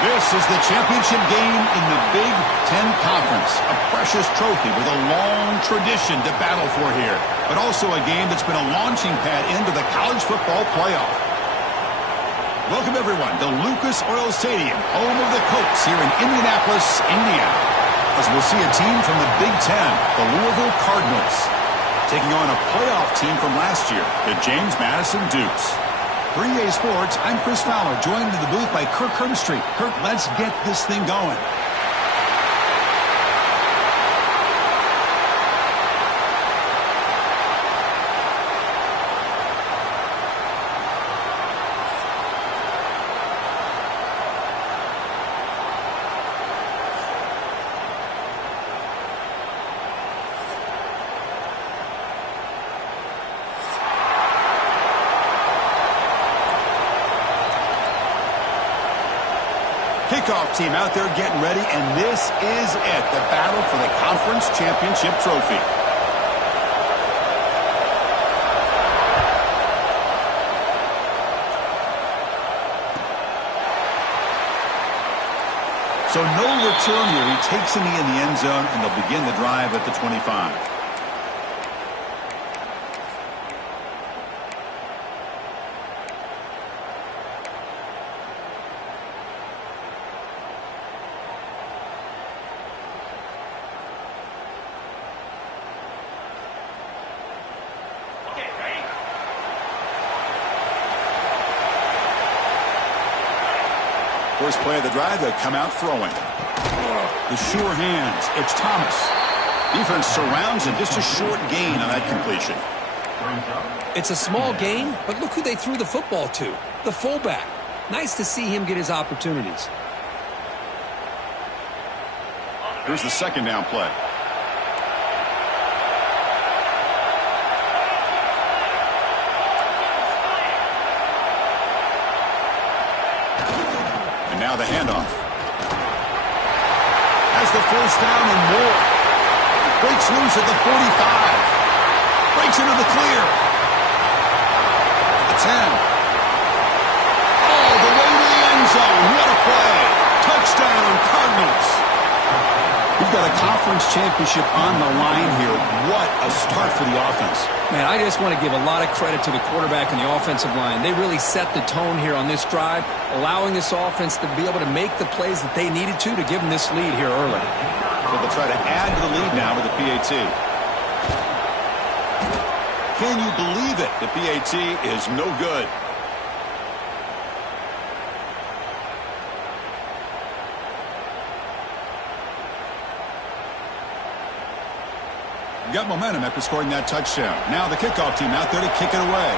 This is the championship game in the Big Ten Conference. A precious trophy with a long tradition to battle for here. But also a game that's been a launching pad into the college football playoff. Welcome, everyone, to Lucas Oil Stadium, home of the Colts here in Indianapolis, Indiana. As we'll see a team from the Big Ten, the Louisville Cardinals, taking on a playoff team from last year, the James Madison Dukes. For EA Sports, I'm Chris Fowler, joined in the booth by Kirk Herbstreit. Kirk, let's get this thing going. Kickoff team out there getting ready, and this is it, the battle for the conference championship trophy. So no return here. He takes a knee in the end zone, and they'll begin the drive at the 25. First play of the drive, they'll come out throwing. The sure hands. It's Thomas. Defense surrounds him. Just a short gain on that completion. It's a small gain, but look who they threw the football to. The fullback. Nice to see him get his opportunities. Here's the second down play. Now the handoff. Has the first down and more. Breaks loose at the 45. Breaks into the clear. At the 10. All the way to the end zone. What a play. Touchdown, Cardinals. We've got a conference championship on the line here. What a start for the offense. Man, I just want to give a lot of credit to the quarterback and the offensive line. They really set the tone here on this drive, allowing this offense to be able to make the plays that they needed to give them this lead here early. So they'll try to add to the lead now with the PAT. Can you believe it? The PAT is no good. Got momentum after scoring that touchdown. Now the kickoff team out there to kick it away.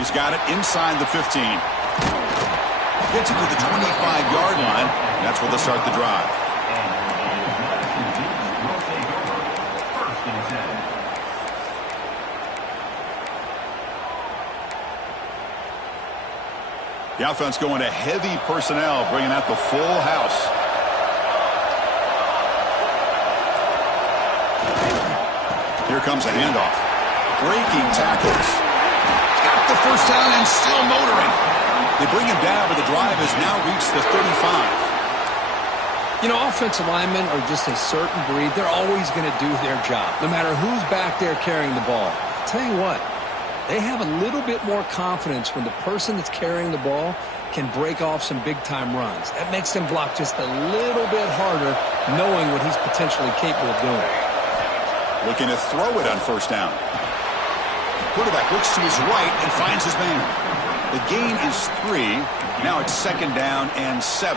He's got it inside the 15. Gets it to the 25-yard line. That's where they'll start the drive. The offense going to heavy personnel, bringing out the full house. Here comes a handoff. Breaking tackles. Got the first down and still motoring. They bring him down, but the drive has now reached the 35. You know, offensive linemen are just a certain breed. They're always going to do their job, no matter who's back there carrying the ball. I'll tell you what. They have a little bit more confidence when the person that's carrying the ball can break off some big-time runs. That makes them block just a little bit harder, knowing what he's potentially capable of doing. Looking to throw it on first down. Quarterback looks to his right and finds his man. The gain is 3. Now it's second down and 7.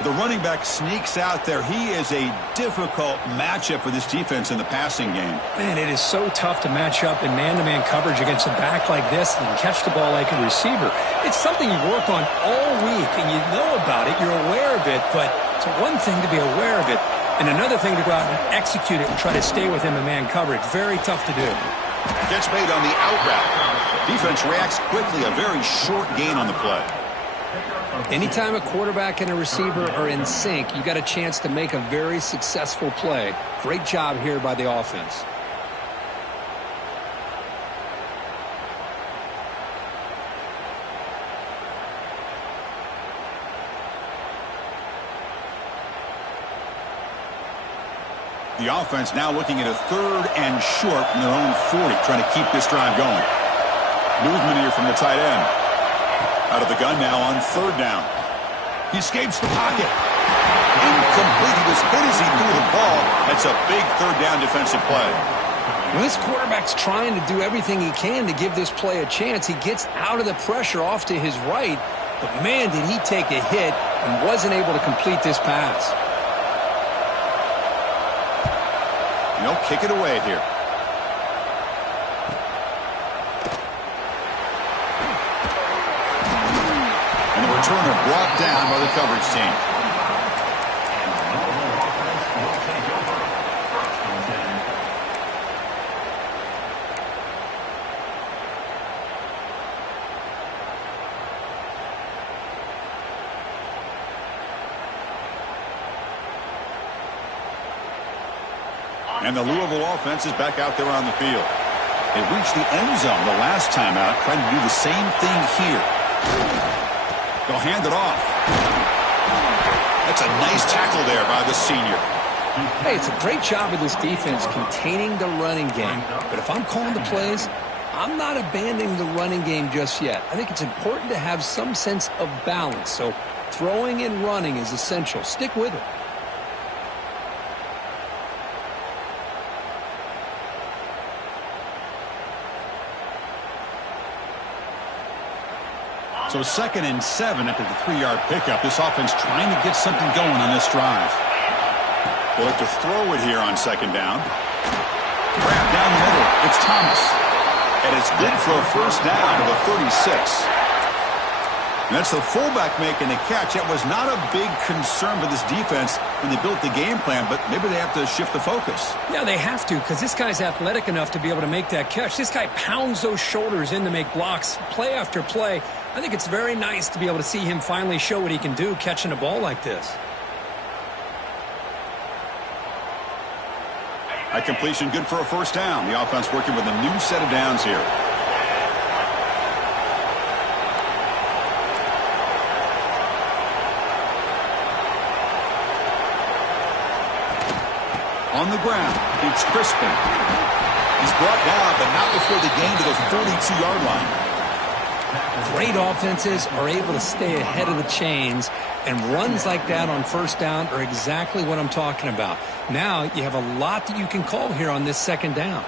The running back sneaks out there. He is a difficult matchup for this defense in the passing game. Man, it is so tough to match up in man-to-man coverage against a back like this and catch the ball like a receiver. It's something you work on all week, and you know about it. You're aware of it, but it's one thing to be aware of it, and another thing to go out and execute it and try to stay with him in man coverage. Very tough to do. Catch made on the out route. Defense reacts quickly. A very short gain on the play. Anytime a quarterback and a receiver are in sync, you got a chance to make a very successful play. Great job here by the offense. The offense now looking at a 3rd and short from their own 40, trying to keep this drive going. Movement here from the tight end. Out of the gun now on 3rd down. He escapes the pocket. Incomplete. He was hit as he threw the ball. That's a big 3rd down defensive play. When this quarterback's trying to do everything he can to give this play a chance, he gets out of the pressure off to his right. But, man, did he take a hit and wasn't able to complete this pass. They'll kick it away here. And the returner brought down by the coverage team. And the Louisville offense is back out there on the field. They reached the end zone the last time out, trying to do the same thing here. They'll hand it off. That's a nice tackle there by the senior. Hey, it's a great job of this defense containing the running game. But if I'm calling the plays, I'm not abandoning the running game just yet. I think it's important to have some sense of balance. So throwing and running is essential. Stick with it. So 2nd and 7 after the 3-yard pickup. This offense trying to get something going on this drive. They'll look to throw it here on 2nd down. Grab down the middle. It's Thomas. And it's good for a 1st down to the 36. And that's the fullback making the catch. That was not a big concern for this defense when they built the game plan, but maybe they have to shift the focus. Yeah, they have to, because this guy's athletic enough to be able to make that catch. This guy pounds those shoulders in to make blocks play after play. I think it's very nice to be able to see him finally show what he can do catching a ball like this. A completion good for a 1st down. The offense working with a new set of downs here. On the ground, it's Crispin. He's brought down, but not before the gain to the 42-yard line. Great offenses are able to stay ahead of the chains, and runs like that on 1st down are exactly what I'm talking about. Now you have a lot that you can call here on this 2nd down.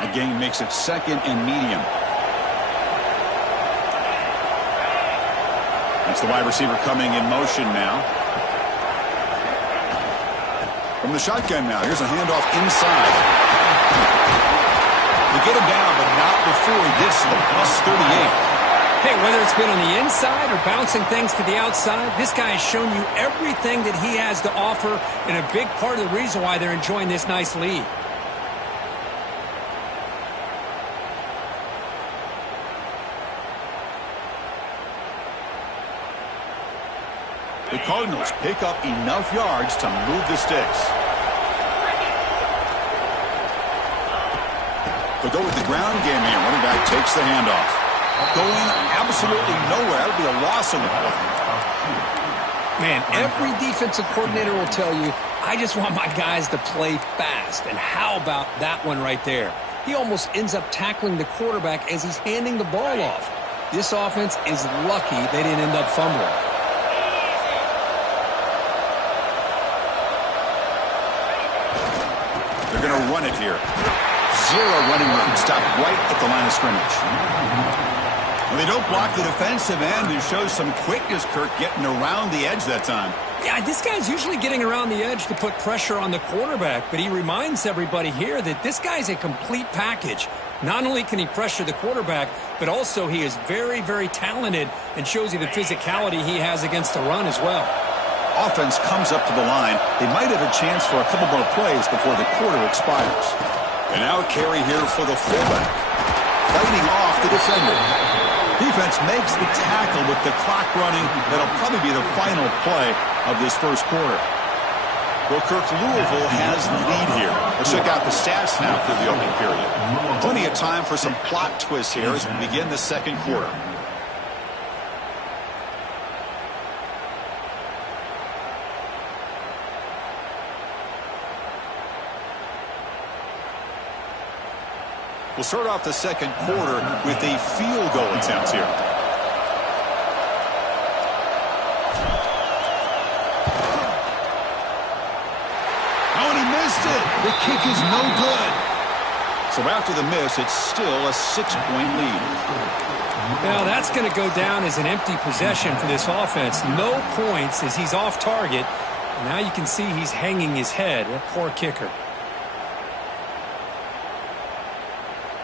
The gain makes it 2nd and medium. That's the wide receiver coming in motion now. From the shotgun now, here's a handoff inside. They get him down, but not before he gets to the +38. Hey, whether it's been on the inside or bouncing things to the outside, this guy has shown you everything that he has to offer, and a big part of the reason why they're enjoying this nice lead. The Cardinals pick up enough yards to move the sticks. They'll go with the ground game here. Running back takes the handoff. Going absolutely nowhere. That would be a loss on the play. Man, every defensive coordinator will tell you, I just want my guys to play fast. And how about that one right there? He almost ends up tackling the quarterback as he's handing the ball off. This offense is lucky they didn't end up fumbling. They're going to run it here. Zero running room. Stop right at the line of scrimmage. Well, they don't block the defensive end. It shows some quickness, Kirk, getting around the edge that time. Yeah, this guy's usually getting around the edge to put pressure on the quarterback, but he reminds everybody here that this guy's a complete package. Not only can he pressure the quarterback, but also he is very, very talented and shows you the physicality he has against the run as well. Offense comes up to the line. They might have a chance for a couple more plays before the quarter expires. And now a carry here for the fullback. Fighting off the defender. Defense makes the tackle with the clock running. That'll probably be the final play of this first quarter. Well, Kirk, Louisville has the lead here. Let's check out the stats now for the opening period. Plenty of time for some plot twists here as we begin the second quarter. We'll start off the second quarter with a field goal attempt here. Oh, and he missed it. The kick is no good. So after the miss, it's still a 6-point lead. Now that's going to go down as an empty possession for this offense. No points as he's off target. And now you can see he's hanging his head. A poor kicker.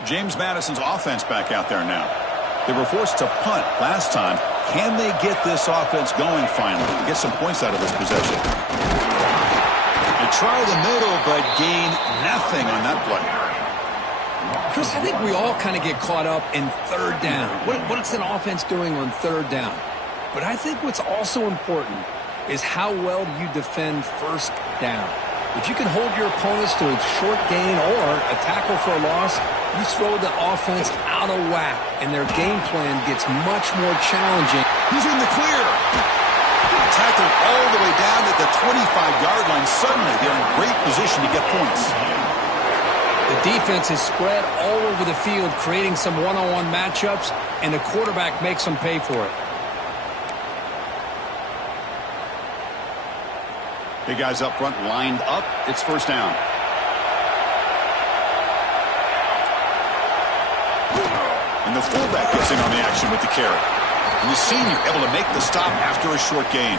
James Madison's offense back out there now. They were forced to punt last time. Can they get this offense going finally to get some points out of this possession? They try the middle, but gain nothing on that play. Chris, I think we all kind of get caught up in third down. What's an offense doing on third down? But I think what's also important is how well you defend first down. If you can hold your opponents to a short gain or a tackle for a loss, you throw the offense out of whack, and their game plan gets much more challenging. He's in the clear. Tackled all the way down at the 25-yard line. Suddenly, they're in great position to get points. The defense is spread all over the field, creating some one-on-one matchups, and the quarterback makes them pay for it. Big guys up front lined up. It's first down. And the fullback gets in on the action with the carry. And the senior able to make the stop after a short gain.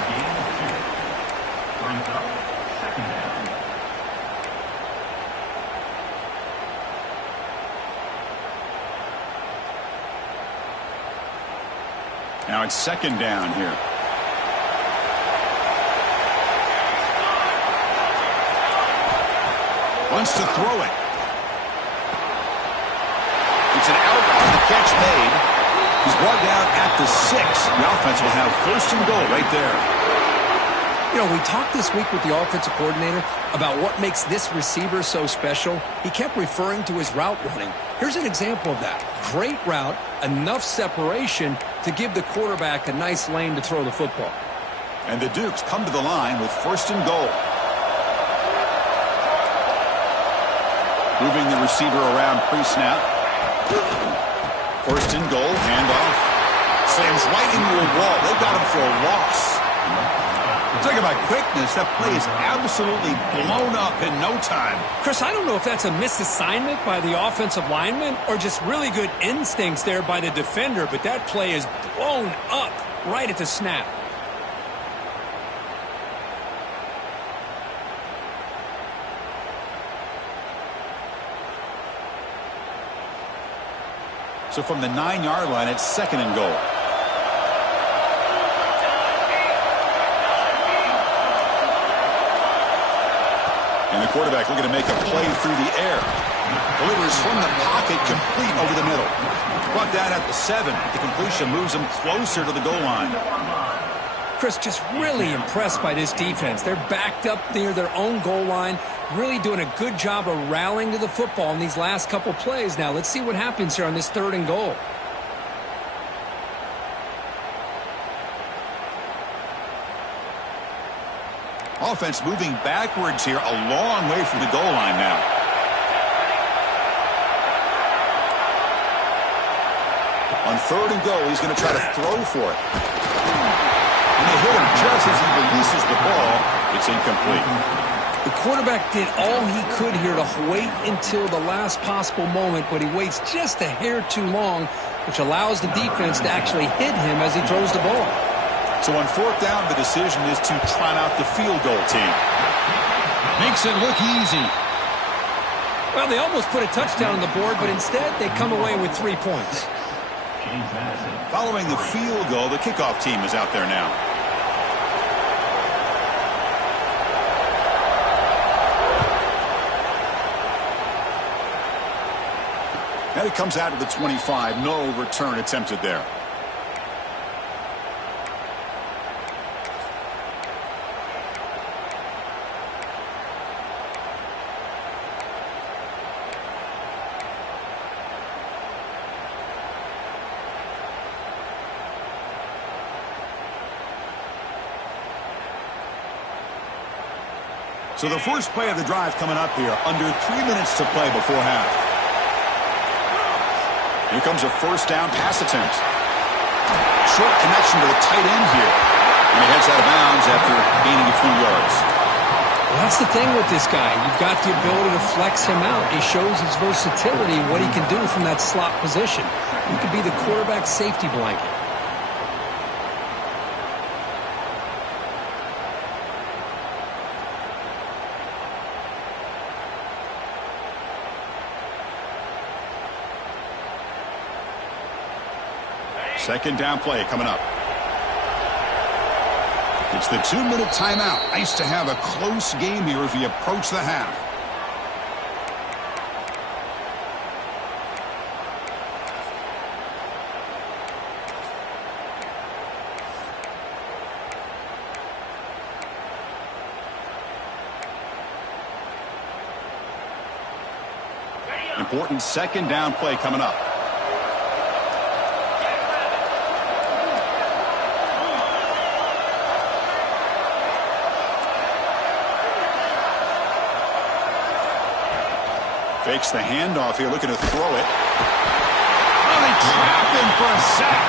Now it's second down here. Wants to throw it. It's an out on the catch made. He's brought down at the 6. The offense will have first and goal right there. You know, we talked this week with the offensive coordinator about what makes this receiver so special. He kept referring to his route running. Here's an example of that. Great route, enough separation to give the quarterback a nice lane to throw the football. And the Dukes come to the line with first and goal. Moving the receiver around pre-snap. First and goal, handoff. Slams right into a wall. They've got him for a loss. Talking about quickness, that play is absolutely blown up in no time. Chris, I don't know if that's a misassignment by the offensive lineman or just really good instincts there by the defender, but that play is blown up right at the snap. So from the 9-yard line, it's second and goal. And the quarterback looking to make a play through the air. Delivers from the pocket, complete over the middle. Brought down at the 7. The completion moves him closer to the goal line. Chris, just really impressed by this defense. They're backed up near their own goal line, really doing a good job of rallying to the football in these last couple plays. Now, let's see what happens here on this third and goal. Offense moving backwards here, a long way from the goal line now. On third and goal, he's going to try to throw for it. And they hit him just as he releases the ball. It's incomplete. The quarterback did all he could here to wait until the last possible moment, but he waits just a hair too long, which allows the defense to actually hit him as he throws the ball. So on fourth down, the decision is to trot out the field goal team. Makes it look easy. Well, they almost put a touchdown on the board, but instead they come away with 3 points. Following the field goal, the kickoff team is out there now. And it comes out of the 25. No return attempted there. So the first play of the drive coming up here, under 3 minutes to play before half. Here comes a first down pass attempt. Short connection to the tight end here. And he heads out of bounds after gaining a few yards. Well, that's the thing with this guy. You've got the ability to flex him out. He shows his versatility, what he can do from that slot position. He could be the quarterback safety blanket. Second down play coming up. It's the 2-minute timeout. Nice to have a close game here as we approach the half. Important second down play coming up. Fakes the handoff here, looking to throw it. Oh, they trap him for a sack.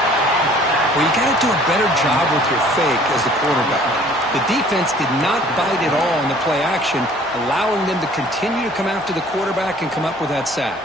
Well, you got to do a better job with your fake as the quarterback. The defense did not bite at all in the play action, allowing them to continue to come after the quarterback and come up with that sack.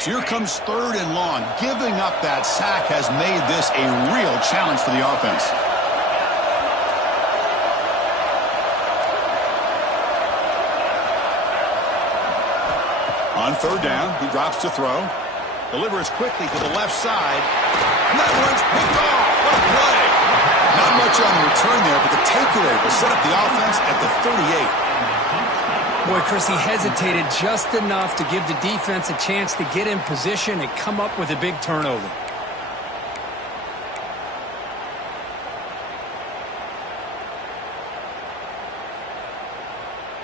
So here comes third and long. Giving up that sack has made this a real challenge for the offense. On third down, he drops to throw. Delivers quickly to the left side. And that one's picked off. What a play. Not much on the return there, but the takeaway will set up the offense at the 38. Boy, Chris, he hesitated just enough to give the defense a chance to get in position and come up with a big turnover.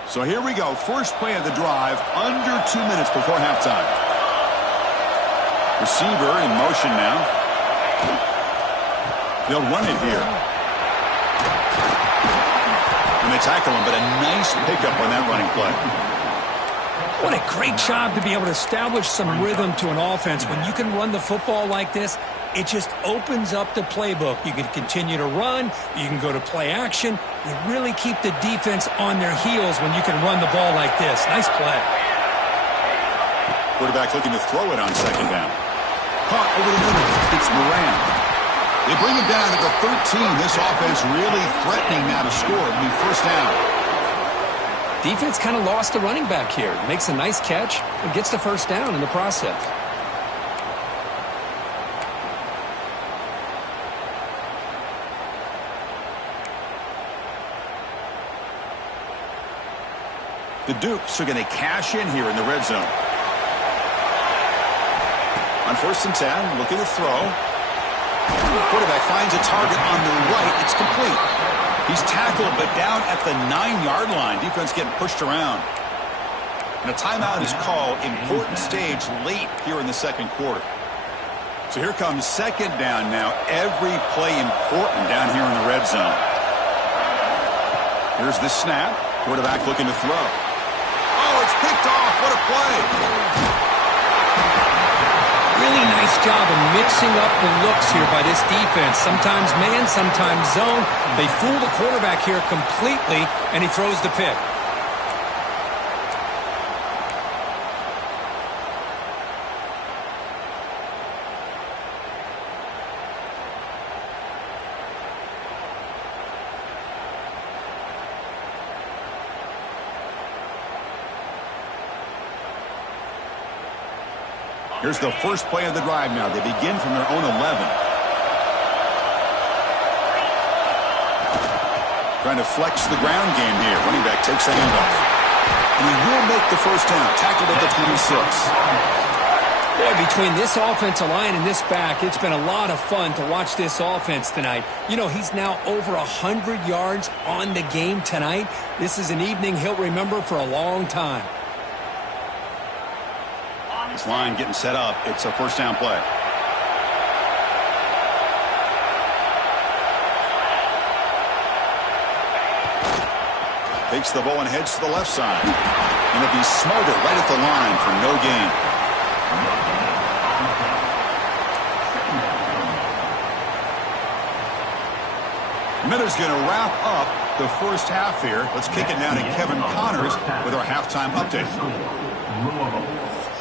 So here we go. First play of the drive, under 2 minutes before halftime. Receiver in motion now. They'll run it here. And they tackle him, but a nice pickup on that running play. What a great job to be able to establish some rhythm to an offense. When you can run the football like this, it just opens up the playbook. You can continue to run. You can go to play action. You really keep the defense on their heels when you can run the ball like this. Nice play. Quarterback looking to throw it on second down. Caught over the middle. It's Moran. They bring him down to the 13. This offense really threatening now to score. It'll be first down. Defense kind of lost the running back here. Makes a nice catch and gets the first down in the process. The Dukes are going to cash in here in the red zone. On first and 10, looking to throw. Quarterback finds a target on the right. It's complete. He's tackled, but down at the 9-yard line. Defense getting pushed around. And a timeout is called. Important stage late here in the second quarter. So here comes second down now. Every play important down here in the red zone. Here's the snap. Quarterback looking to throw. Oh, it's picked off. What a play. Really nice job of mixing up the looks here by this defense. Sometimes man, sometimes zone. They fool the quarterback here completely, and he throws the pick. Here's the first play of the drive now. They begin from their own 11. Trying to flex the ground game here. Running back takes a handoff. And he will make the first down. Tackled at the 26. Boy, between this offensive line and this back, it's been a lot of fun to watch this offense tonight. You know, he's now over 100 yards on the game tonight. This is an evening he'll remember for a long time. This line getting set up. It's a first down play. Takes the ball and heads to the left side. And it'll be smothered right at the line for no gain. Miller's going to wrap up the first half here. Let's kick it down to Kevin Connors with our halftime update. Louisville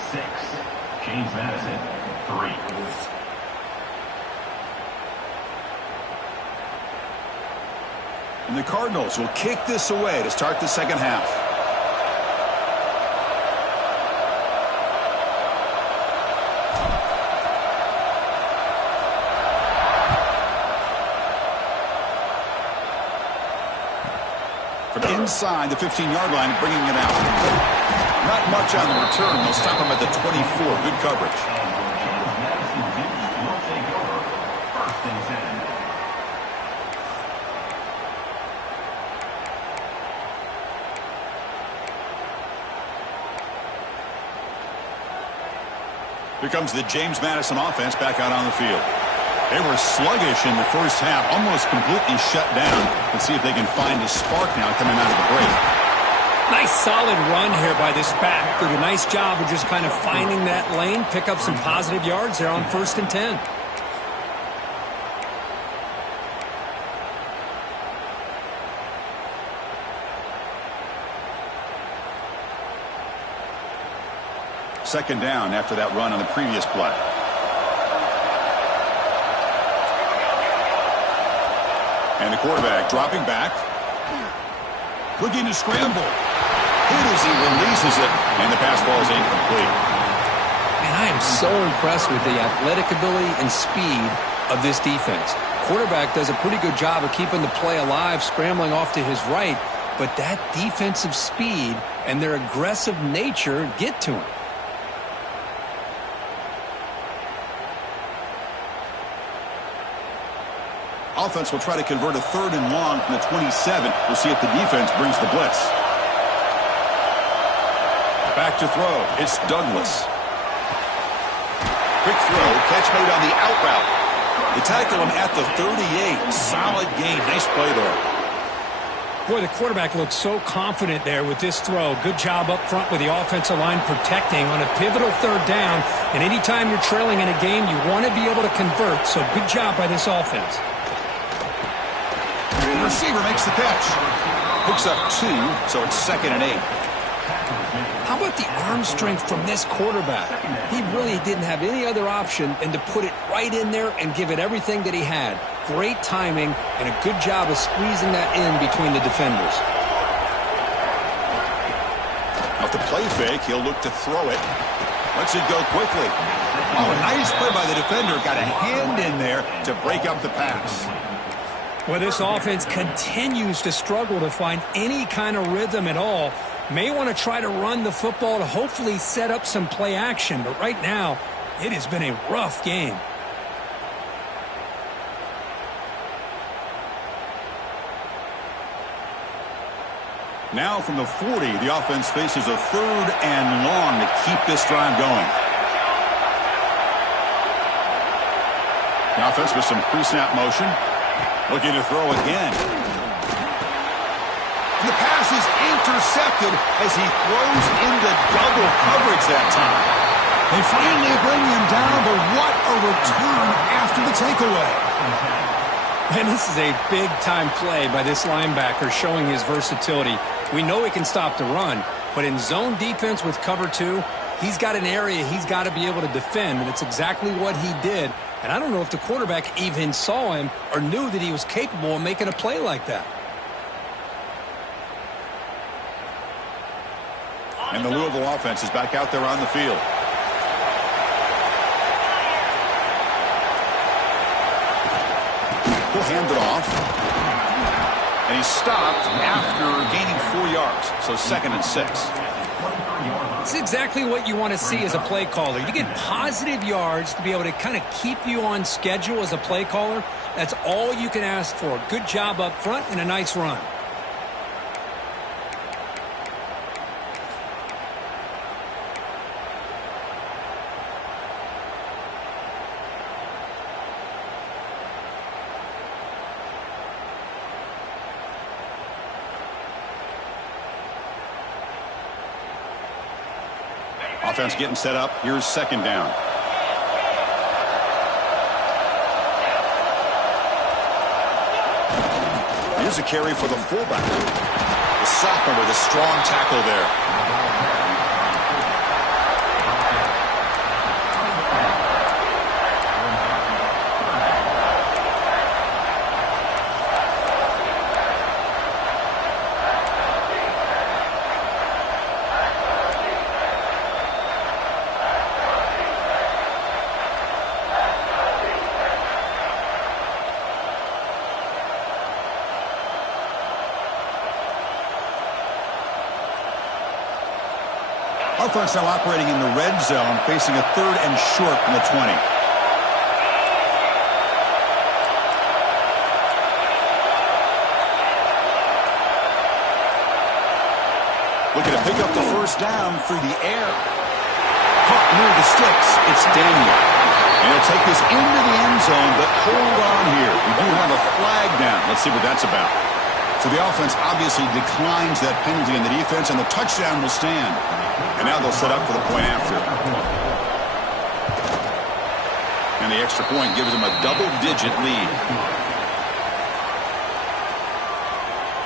6, James Madison 3. And the Cardinals will kick this away to start the second half. From inside the 15-yard line, bringing it out. Not much on the return. They'll stop him at the 24. Good coverage. Here comes the James Madison offense back out on the field. They were sluggish in the first half, almost completely shut down. Let's see if they can find a spark now coming out of the break. Nice solid run here by this back. Did a nice job of just kind of finding that lane, pick up some positive yards there on 1st and 10. Second down after that run on the previous play. And the quarterback dropping back. Looking to scramble. Hit as he releases it. And the pass ball is incomplete. And I am so impressed with the athletic ability and speed of this defense. Quarterback does a pretty good job of keeping the play alive, scrambling off to his right. But that defensive speed and their aggressive nature get to him. Offense will try to convert a 3rd and long from the 27. We'll see if the defense brings the blitz. Back to throw. It's Douglas. Quick throw. Catch made on the out route. They tackle him at the 38. Solid gain. Nice play there. Boy, the quarterback looks so confident there with this throw. Good job up front with the offensive line protecting on a pivotal 3rd down. And anytime you're trailing in a game, you want to be able to convert. So good job by this offense. The receiver makes the catch. Picks up 2, so it's 2nd and 8. How about the arm strength from this quarterback? He really didn't have any other option than to put it right in there and give it everything that he had. Great timing and a good job of squeezing that in between the defenders. Off the play fake, he'll look to throw it. Lets it go quickly. Oh, a nice play by the defender. Got a hand in there to break up the pass. Well, this offense continues to struggle to find any kind of rhythm at all. May want to try to run the football to hopefully set up some play action, but right now, it has been a rough game. Now from the 40, the offense faces a 3rd and long to keep this drive going. The offense with some pre-snap motion. Looking to throw again. And the pass is intercepted as he throws into double coverage that time. They finally bring him down, but what a return after the takeaway. And this is a big-time play by this linebacker showing his versatility. We know he can stop the run, but in zone defense with cover 2, he's got an area he's got to be able to defend, and it's exactly what he did. And I don't know if the quarterback even saw him or knew that he was capable of making a play like that. And the Louisville offense is back out there on the field. He'll hand it off. And he's stopped after gaining 4 yards. So 2nd and 6. 4-yard line. It's exactly what you want to see as a play caller. You get positive yards to be able to kind of keep you on schedule as a play caller. That's all you can ask for. Good job up front and a nice run. Offense getting set up. Here's second down. Here's a carry for the fullback. The sophomore with a strong tackle there. Offense now operating in the red zone, facing a 3rd and short from the 20. Looking to pick up the first down through the air. Caught near the sticks. It's Daniel. And he'll take this into the end zone, but hold on here. We do have a flag down. Let's see what that's about. So the offense obviously declines that penalty in the defense, and the touchdown will stand. And now they'll set up for the point after. And the extra point gives them a double-digit lead.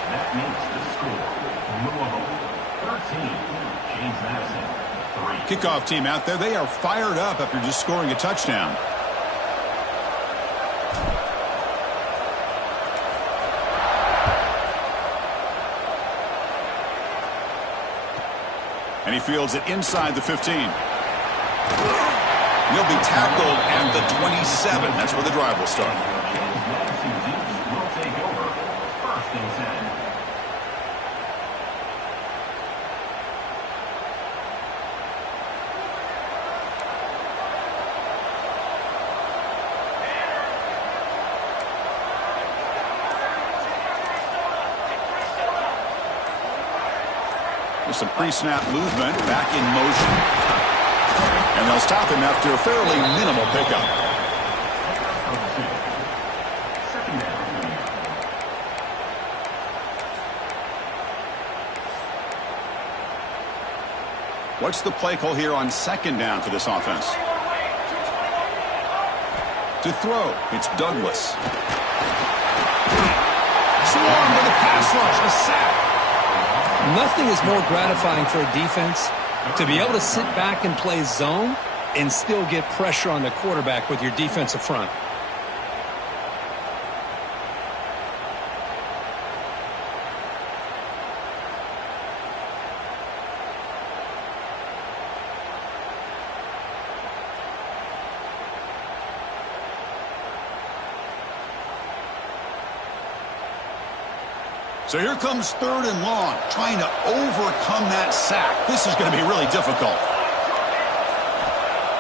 That makes the score Louisville 13, James Madison 3. Kickoff team out there. They are fired up after just scoring a touchdown. And he fields it inside the 15. He'll be tackled at the 27. That's where the drive will start. James Madison will take over 1st and 10. Some pre-snap movement, back in motion. And they'll stop him after a fairly minimal pickup. Second down. What's the play call here on second down for this offense? To throw, it's Douglas. Swarm to the pass rush, a sack. Nothing is more gratifying for a defense to be able to sit back and play zone and still get pressure on the quarterback with your defensive front. So here comes 3rd and long, trying to overcome that sack. This is going to be really difficult.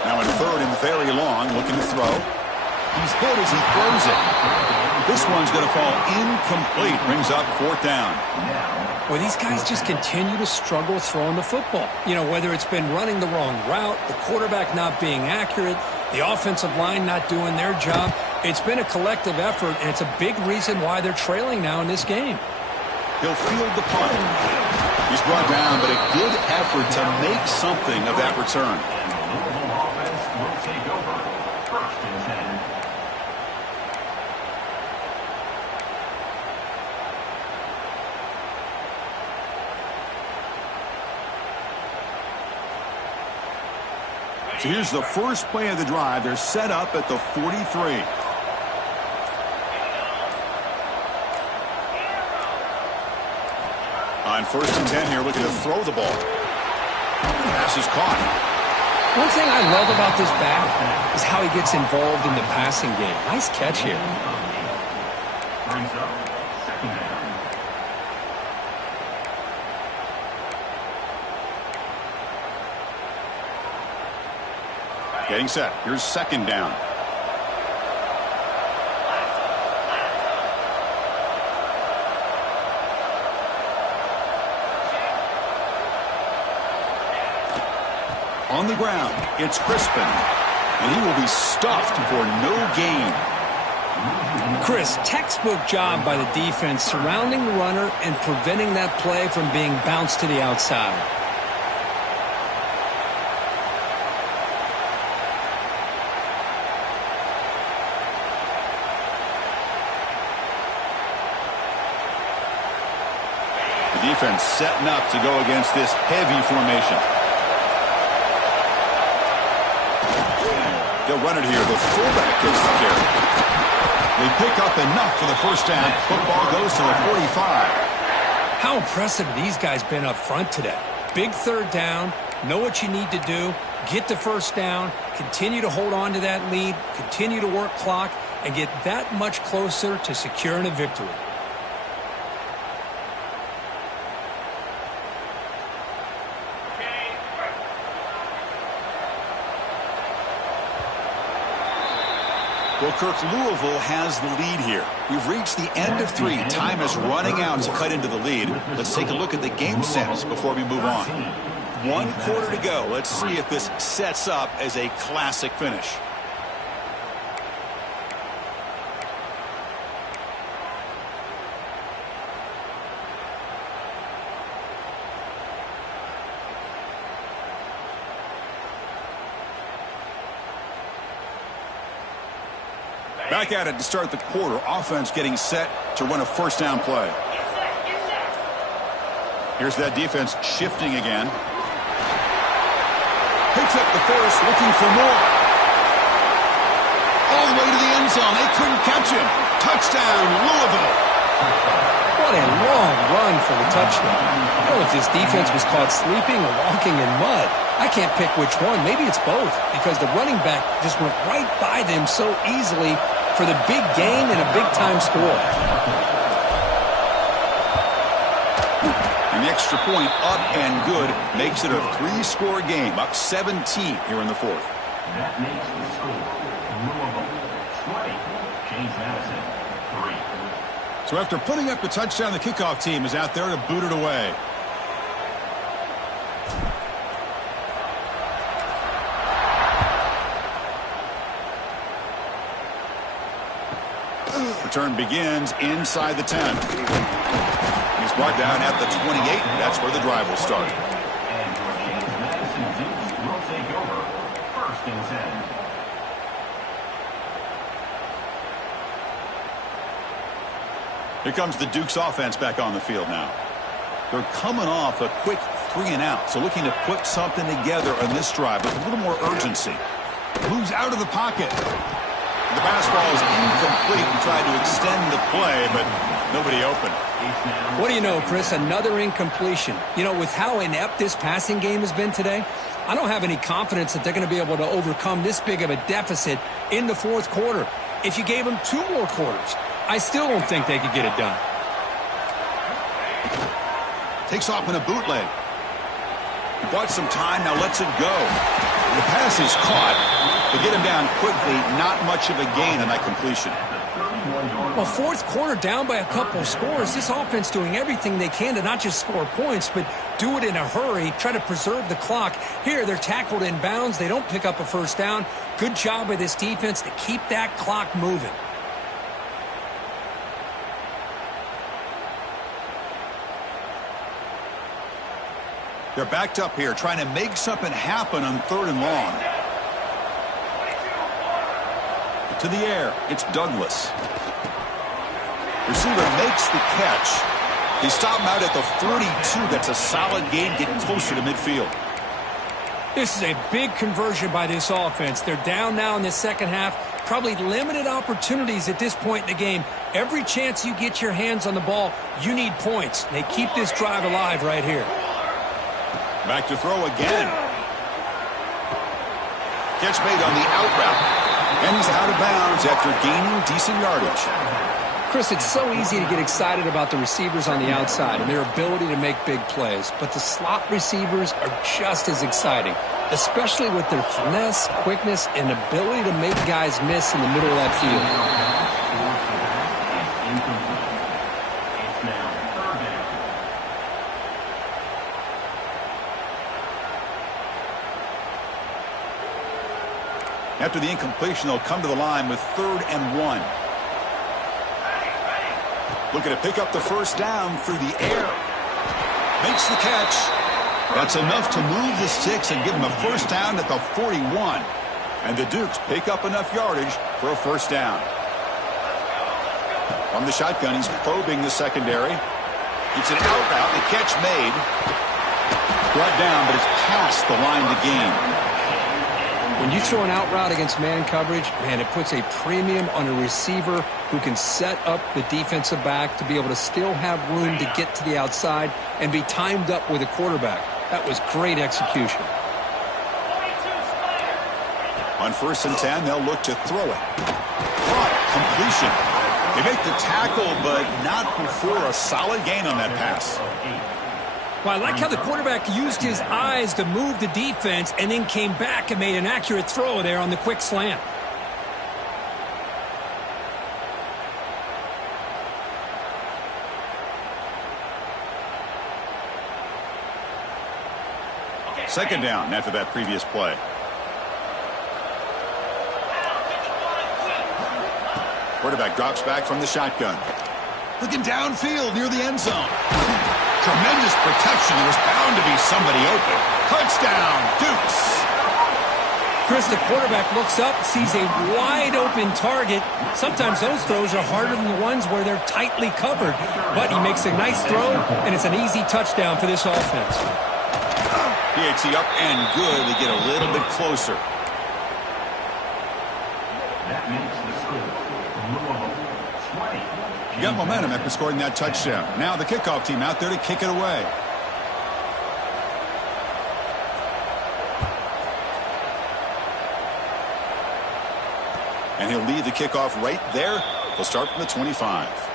Now in 3rd and very long, looking to throw. He's hit as he throws it. This one's going to fall incomplete. Brings up 4th down. Well, these guys just continue to struggle throwing the football. You know, whether it's been running the wrong route, the quarterback not being accurate, the offensive line not doing their job. It's been a collective effort, and it's a big reason why they're trailing now in this game. He'll field the punt. He's brought down, but a good effort to make something of that return. And the Louisville offense will take over 1st and 10. So here's the first play of the drive. They're set up at the 43. On 1st and 10 here, looking to throw the ball. Pass is caught. One thing I love about this back is how he gets involved in the passing game. Nice catch here. Brings up 2nd down. Getting set. Here's second down. On the ground, it's Crispin, and he will be stuffed for no gain. Chris, textbook job by the defense surrounding the runner and preventing that play from being bounced to the outside. The defense setting up to go against this heavy formation. They'll run it here. The fullback gets the carry. They pick up enough for the first down. Football goes to the 45. How impressive have these guys been up front today? Big third down. Know what you need to do. Get the first down. Continue to hold on to that lead. Continue to work clock and get that much closer to securing a victory. Well, Kirk, Louisville has the lead here. We've reached the end of 3. Time is running out to cut into the lead. Let's take a look at the game sense before we move on. 1 quarter to go. Let's see if this sets up as a classic finish. Back at it to start the quarter. Offense getting set to run a first down play. Here's that defense shifting again. Picks up the first, looking for more. All the way to the end zone. They couldn't catch him. Touchdown, Louisville. What a long run for the touchdown. I don't know if this defense was caught sleeping or walking in mud. I can't pick which one. Maybe it's both, because the running back just went right by them so easily for the big gain and a big-time score. An extra point up and good makes it a 3-score game, up 17 here in the 4th. That makes the score Louisville 20, James Madison 3. So after putting up the touchdown, the kickoff team is out there to boot it away. Return begins inside the 10. He's brought down at the 28. That's where the drive will start. And your James Madison Dukes will take over. 1st and 10. Here comes the Dukes offense back on the field now. They're coming off a quick 3-and-out, so looking to put something together on this drive with a little more urgency. Moves out of the pocket. The pass ball is incomplete and tried to extend the play, but nobody open. What do you know, Chris? Another incompletion. You know, with how inept this passing game has been today, I don't have any confidence that they're going to be able to overcome this big of a deficit in the 4th quarter. If you gave them 2 more quarters, I still don't think they could get it done. Takes off in a bootleg. He bought some time, now lets it go. The pass is caught. To get him down quickly, not much of a gain on that completion. Well, 4th quarter down by a couple of scores. This offense doing everything they can to not just score points, but do it in a hurry, try to preserve the clock. Here, they're tackled in bounds. They don't pick up a first down. Good job by this defense to keep that clock moving. They're backed up here, trying to make something happen on 3rd and long. To the air, it's Douglas. Receiver makes the catch. They stop him out at the 42. That's a solid gain, getting closer to midfield. This is a big conversion by this offense. They're down now in the second half. Probably limited opportunities at this point in the game. Every chance you get your hands on the ball, you need points. They keep this drive alive right here. Back to throw again. Catch made on the out route. And he's out of bounds after gaining decent yardage. Chris, it's so easy to get excited about the receivers on the outside and their ability to make big plays, but the slot receivers are just as exciting, especially with their finesse, quickness, and ability to make guys miss in the middle of that field. After the incompletion, they'll come to the line with 3rd and 1. Looking to pick up the first down through the air. Makes the catch. That's enough to move the sticks and give them a first down at the 41. And the Dukes pick up enough yardage for a first down. From the shotgun, he's probing the secondary. It's an out route. The catch made. Brought down, but it's past the line to gain. When you throw an out route against man coverage, man, it puts a premium on a receiver who can set up the defensive back to be able to still have room to get to the outside and be timed up with a quarterback. That was great execution. On 1st and 10, they'll look to throw it. Caught, completion. They make the tackle, but not before a solid gain on that pass. Well, I like how the quarterback used his eyes to move the defense and then came back and made an accurate throw there on the quick slant. Second down after that previous play. Quarterback drops back from the shotgun. Looking downfield near the end zone. Tremendous protection. There was bound to be somebody open. Touchdown, Dukes. Chris, the quarterback looks up, sees a wide-open target. Sometimes those throws are harder than the ones where they're tightly covered. But he makes a nice throw, and it's an easy touchdown for this offense. PAT up and good. They get a little bit closer. That makes the score. Louisville 20. Got momentum after scoring that touchdown. Now the kickoff team out there to kick it away. And he'll lead the kickoff right there. They'll start from the 25.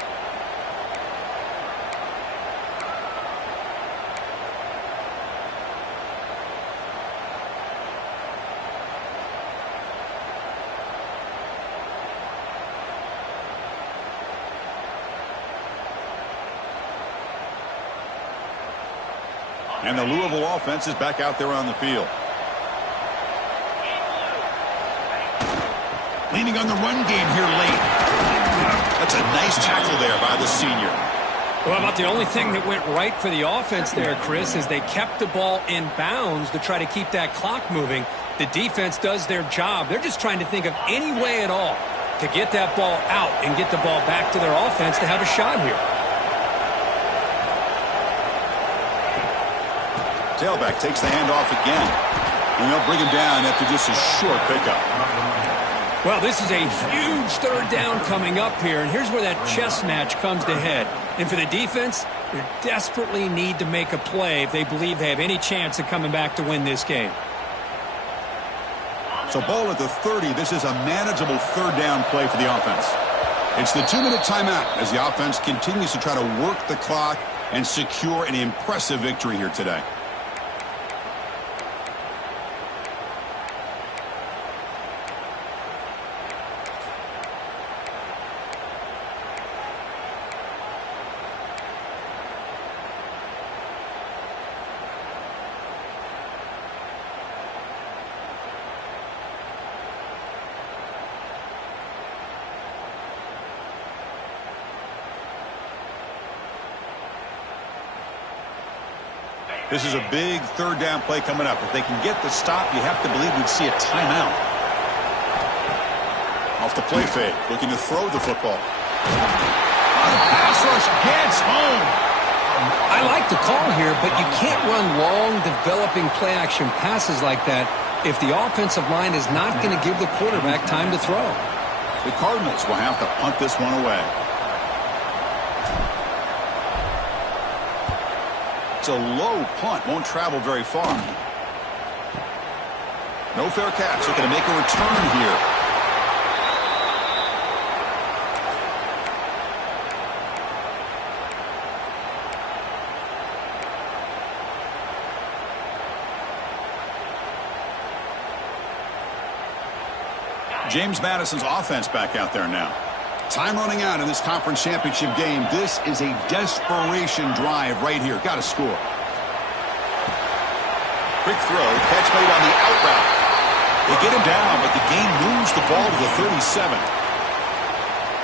And the Louisville offense is back out there on the field. Leaning on the run game here late. That's a nice tackle there by the senior. Well, about the only thing that went right for the offense there, Chris, is they kept the ball in bounds to try to keep that clock moving. The defense does their job. They're just trying to think of any way at all to get that ball out and get the ball back to their offense to have a shot here. Tailback takes the handoff again. And they'll bring him down after just a short pickup. Well, this is a huge third down coming up here, and here's where that chess match comes to head. And for the defense, they desperately need to make a play if they believe they have any chance of coming back to win this game. So ball at the 30. This is a manageable third down play for the offense. It's the 2-minute timeout as the offense continues to try to work the clock and secure an impressive victory here today. This is a big third down play coming up. If they can get the stop, you have to believe we'd see a timeout. Off the play fake, looking to throw the football. The pass rush gets home. I like the call here, but you can't run long, developing play-action passes like that if the offensive line is not going to give the quarterback time to throw. The Cardinals will have to punt this one away. It's a low punt, won't travel very far. No fair catch. They're going to make a return here. James Madison's offense back out there now. Time running out in this conference championship game. This is a desperation drive right here. Got to score. Quick throw. Catch made on the out route. They get him down, but the game moves the ball to the 37.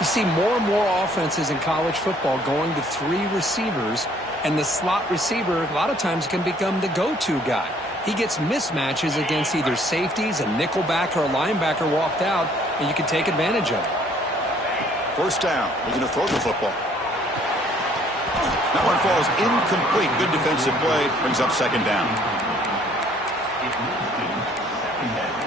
You see more and more offenses in college football going to 3 receivers, and the slot receiver a lot of times can become the go-to guy. He gets mismatches against either safeties, a nickelback, or a linebacker walked out, and you can take advantage of it. First down. They're going to throw the football. That one falls incomplete. Good defensive play. Brings up second down. It moves to second down.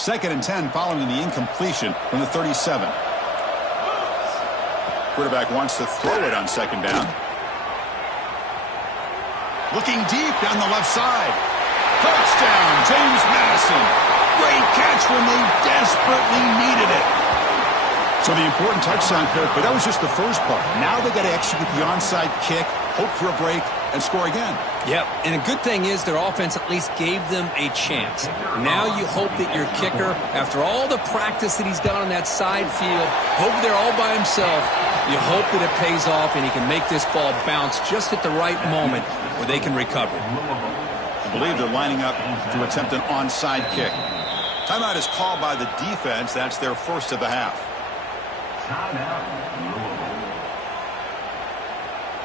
Second and 10 following the incompletion from the 37. Quarterback wants to throw it on second down. Looking deep down the left side. Touchdown, James Madison. Great catch when they desperately needed it. So the important touchdown, Kirk, but that was just the first part. Now they got to execute the onside kick, hope for a break, and score again. Yep, and a good thing is their offense at least gave them a chance. Now you hope that your kicker, after all the practice that he's done on that side field, hope they're all by himself, you hope that it pays off and he can make this ball bounce just at the right moment where they can recover. I believe they're lining up to attempt an onside kick. Timeout is called by the defense. That's their first of the half.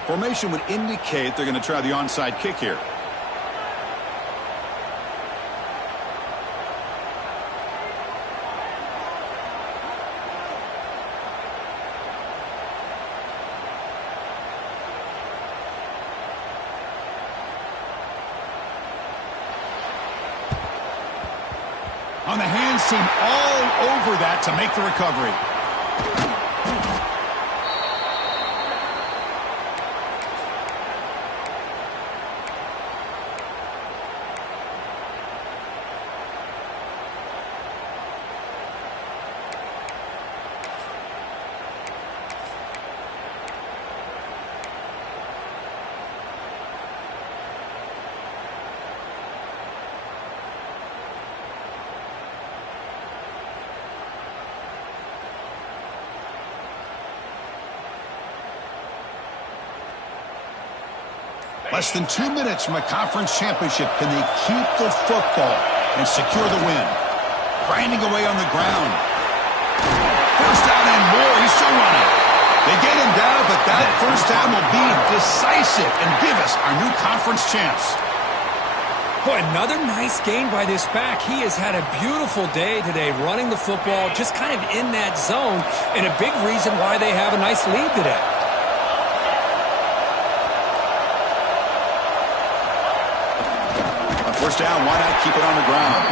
Formation would indicate they're going to try the onside kick here. On the hands team all over that to make the recovery. Less than 2 minutes from a conference championship. Can they keep the football and secure the win? Grinding away on the ground. First down and more. He's still running. They get him down, but that first down will be decisive and give us our new conference champs. Boy, another nice gain by this back. He has had a beautiful day today running the football, just kind of in that zone, and a big reason why they have a nice lead today. First down, why not keep it on the ground?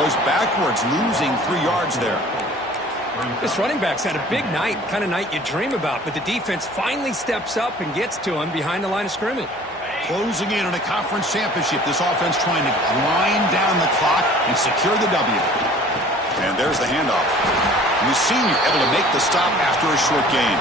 Goes backwards, losing 3 yards there. This running back's had a big night, kind of night you dream about, but the defense finally steps up and gets to him behind the line of scrimmage. Closing in on a conference championship, this offense trying to grind down the clock and secure the W. And there's the handoff. Mussini able to make the stop after a short gain.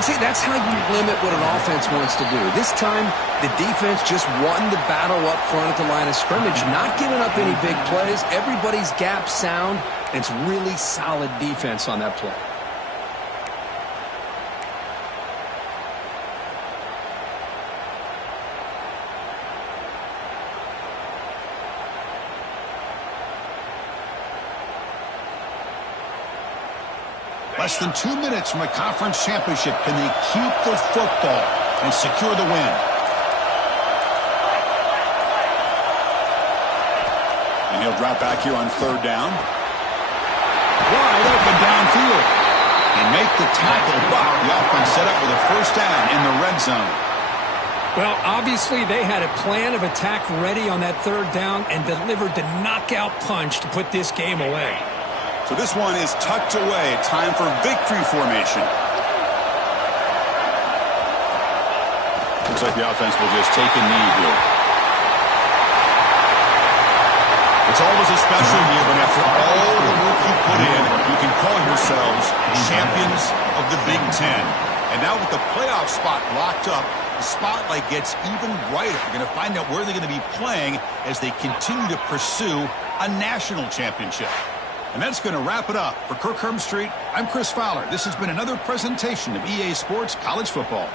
See, that's how you limit what an offense wants to do. This time, the defense just won the battle up front at the line of scrimmage, not giving up any big plays. Everybody's gap sound, and it's really solid defense on that play. Less than 2 minutes from a conference championship. Can they keep the football and secure the win? And he'll drop back here on third down. Wide open downfield. And make the tackle, but the offense set up with a first down in the red zone. Well, obviously they had a plan of attack ready on that third down and delivered the knockout punch to put this game away. So this one is tucked away. Time for victory formation. Looks like the offense will just take a knee here. It's always a special year when after all the work you put in, you can call yourselves champions of the Big Ten. And now with the playoff spot locked up, the spotlight gets even brighter. You're going to find out where they're going to be playing as they continue to pursue a national championship. And that's going to wrap it up. For Kirk Herbstreit, I'm Chris Fowler. This has been another presentation of EA Sports College Football.